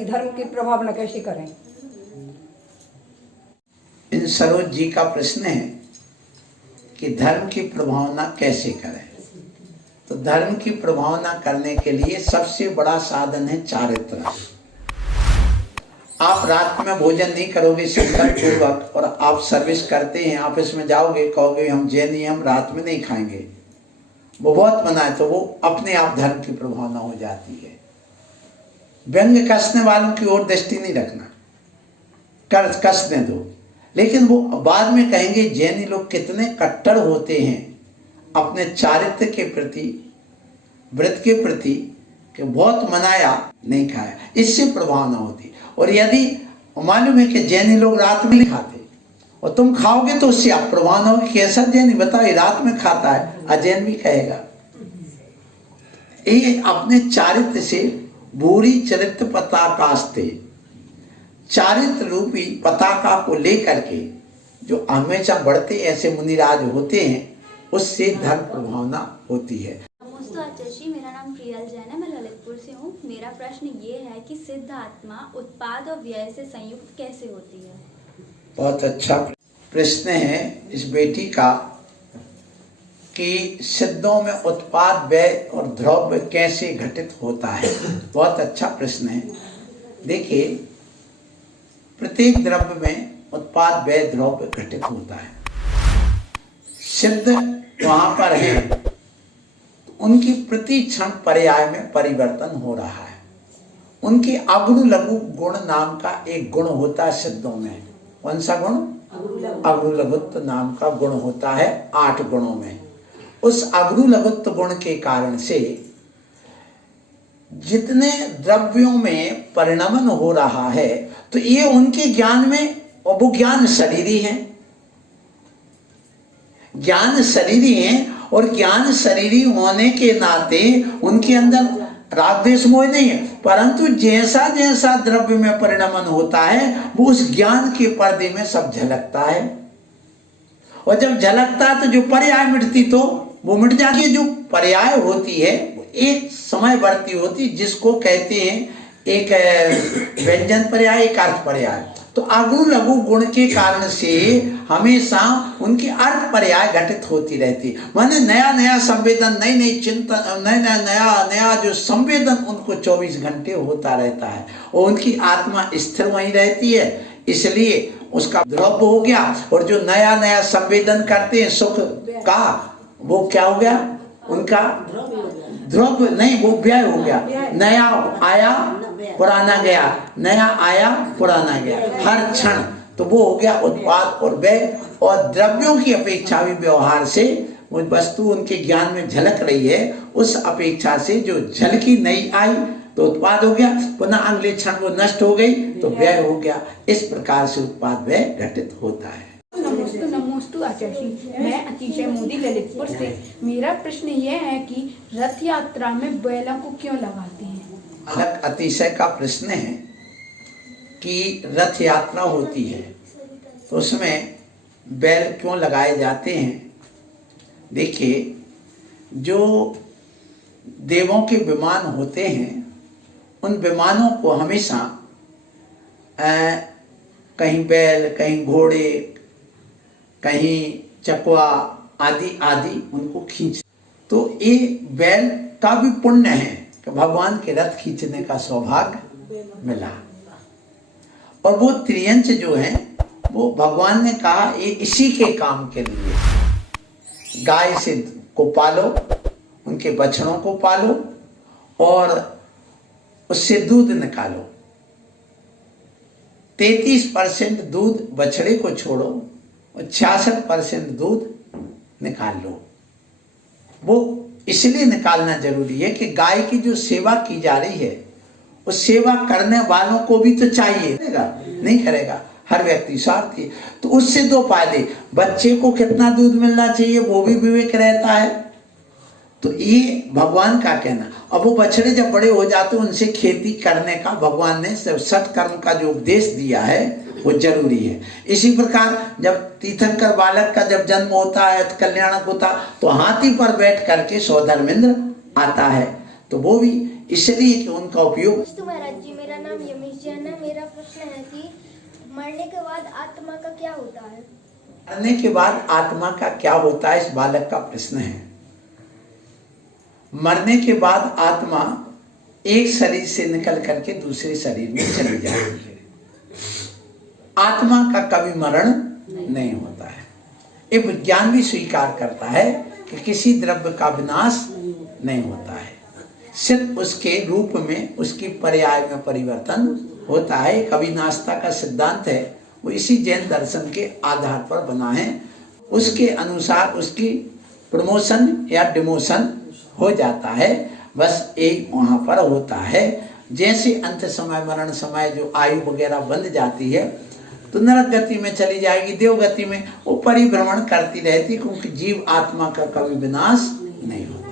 प्रति धर्म की प्रभावना कैसे करें? इन सरोज जी का प्रश्न है कि धर्म की प्रभावना कैसे करें। तो धर्म की प्रभावना करने के लिए सबसे बड़ा साधन है चारित्र। आप रात में भोजन नहीं करोगे संकल्प पूर्वक और आप सर्विस करते हैं, ऑफिस में जाओगे, कहोगे हम जैनी हम रात में नहीं खाएंगे, वो बहुत मना है, तो वो अपने आप धर्म की प्रभावना हो जाती है। व्यंग कसने वालों की ओर दृष्टि नहीं रखना, कर कसने दो, लेकिन वो बाद में कहेंगे जैनी लोग कितने कट्टर होते हैं अपने चारित्र के प्रति, व्रत के प्रति, कि बहुत मनाया नहीं खाया, इससे प्रभावना होती। और यदि मालूम है कि जैनी लोग रात में नहीं खाते और तुम खाओगे तो उससे आप प्रभावना होगी, कैसा जैनी बताओ रात में खाता है, अजैन भी कहेगा। ये अपने चारित्र से भूरी चरित्र पताकास्ते, चारित्र रूपी पताका को लेकर के जो हमेशा बढ़ते ऐसे मुनिराज होते हैं, उससे धर्म प्रभावना होती है। नमस्ते आचार्य, मेरा नाम प्रियल जैन है, मैं ललितपुर से हूँ। मेरा प्रश्न ये है कि सिद्ध आत्मा उत्पाद और व्यय से संयुक्त कैसे होती है? बहुत अच्छा प्रश्न है इस बेटी का कि सिद्धों में उत्पाद व्यय और द्रव्य कैसे घटित होता है। बहुत अच्छा प्रश्न है। देखिए, प्रत्येक द्रव्य में उत्पाद व्यय द्रव्य घटित होता है। सिद्ध वहां पर है, उनकी प्रति क्षण पर्याय में परिवर्तन हो रहा है। उनकी अगुण लघु गुण नाम का एक गुण होता है सिद्धों में। कौन सा गुण? अगुण लघुत्व नाम का गुण होता है 8 गुणों में। उस अगुण लघुत्व गुण के कारण से जितने द्रव्यों में परिणमन हो रहा है, तो ये उनके ज्ञान में, और वो ज्ञान शरीरी है, ज्ञान शरीरी है, और ज्ञान शरीरी होने के नाते उनके अंदर राग द्वेष मोह नहीं है, परंतु जैसा जैसा द्रव्य में परिणमन होता है वो उस ज्ञान के पर्दे में सब झलकता है। और जब झलकता है तो जो पर्याय मिटती तो वो मिट जाती है। जो पर्याय होती है वो एक समय बढ़ती होती, जिसको कहते हैं एक व्यंजन पर्याय, एक अर्थ पर्याय। तो अगुण लघु गुण के कारण से हमेशा उनकी अर्थ पर्याय घटित होती रहती, माने नया नया संवेदन, नई नई चिंतन, नया जो संवेदन उनको 24 घंटे होता रहता है, और उनकी आत्मा स्थिर वहीं रहती है। इसलिए उसका द्रव्य हो गया, और जो नया नया संवेदन करते हैं सुख का, वो क्या हो गया? उनका द्रव्य नहीं, वो व्यय हो गया। नया आया पुराना गया, नया आया पुराना गया, हर क्षण। तो वो हो गया उत्पाद और व्यय। और द्रव्यों की अपेक्षा भी व्यवहार से वो वस्तु उनके ज्ञान में झलक रही है, उस अपेक्षा से जो झलकी नहीं आई तो उत्पाद हो गया, पुनः अगले क्षण वो नष्ट हो गई तो व्यय हो गया। इस प्रकार से उत्पाद व्यय घटित होता है। नमोस्तु आचार्य, मैं अतिशय मोदी ललितपुर से। मेरा प्रश्न यह है कि रथ यात्रा में बैलों को क्यों लगाते हैं? अलग अतिशय का प्रश्न है कि रथ यात्रा होती है तो उसमें बैल क्यों लगाए जाते हैं। देखिए, जो देवों के विमान होते हैं, उन विमानों को हमेशा कहीं बैल, कहीं घोड़े, कहीं चकवा आदि आदि उनको खींच, तो ये बैल का भी पुण्य है कि भगवान के रथ खींचने का सौभाग्य मिला। और वो त्रियंच जो है वो भगवान ने कहा ये इसी के काम के लिए। गाय से को पालो, उनके बछड़ों को पालो और उससे दूध निकालो। 33% दूध बछड़े को छोड़ो और 66% दूध निकाल लो। वो इसलिए निकालना जरूरी है कि गाय की जो सेवा की जा रही है, उस सेवा करने वालों को भी तो चाहिए, नहीं करेगा हर व्यक्ति स्वार्थी। तो उससे 2 फायदे, बच्चे को कितना दूध मिलना चाहिए वो भी विवेक रहता है। तो ये भगवान का कहना। अब वो बछड़े जब बड़े हो जाते हैं, उनसे खेती करने का भगवान ने सत्कर्म का जो उपदेश दिया है वो जरूरी है। इसी प्रकार जब तीर्थंकर बालक का जब जन्म होता है, कल्याणक होता, तो हाथी पर बैठ करके सौधर्मेंद्र आता है, तो वो भी इसलिए कि उनका उपयोग। महाराज जी, मेरा नाम यमी बाद आत्मा का क्या होता है? मरने के बाद आत्मा का क्या होता है, इस बालक का प्रश्न है। मरने के बाद आत्मा एक शरीर से निकल करके दूसरे शरीर में चली जाती है। आत्मा का कभी मरण नहीं होता है। ये विज्ञान भी स्वीकार करता है कि किसी द्रव्य का विनाश नहीं होता है, सिर्फ उसके रूप में, उसकी पर्याय में परिवर्तन होता है। एक अविनाशिता का सिद्धांत है, वो इसी जैन दर्शन के आधार पर बना है। उसके अनुसार उसकी प्रमोशन या डिमोशन हो जाता है, बस एक वहाँ पर होता है। जैसे अंत समय, मरण समय जो आयु वगैरह बंध जाती है तो नरक गति में चली जाएगी, देव गति में वो परिभ्रमण करती रहती, क्योंकि जीव आत्मा का कभी विनाश नहीं होता।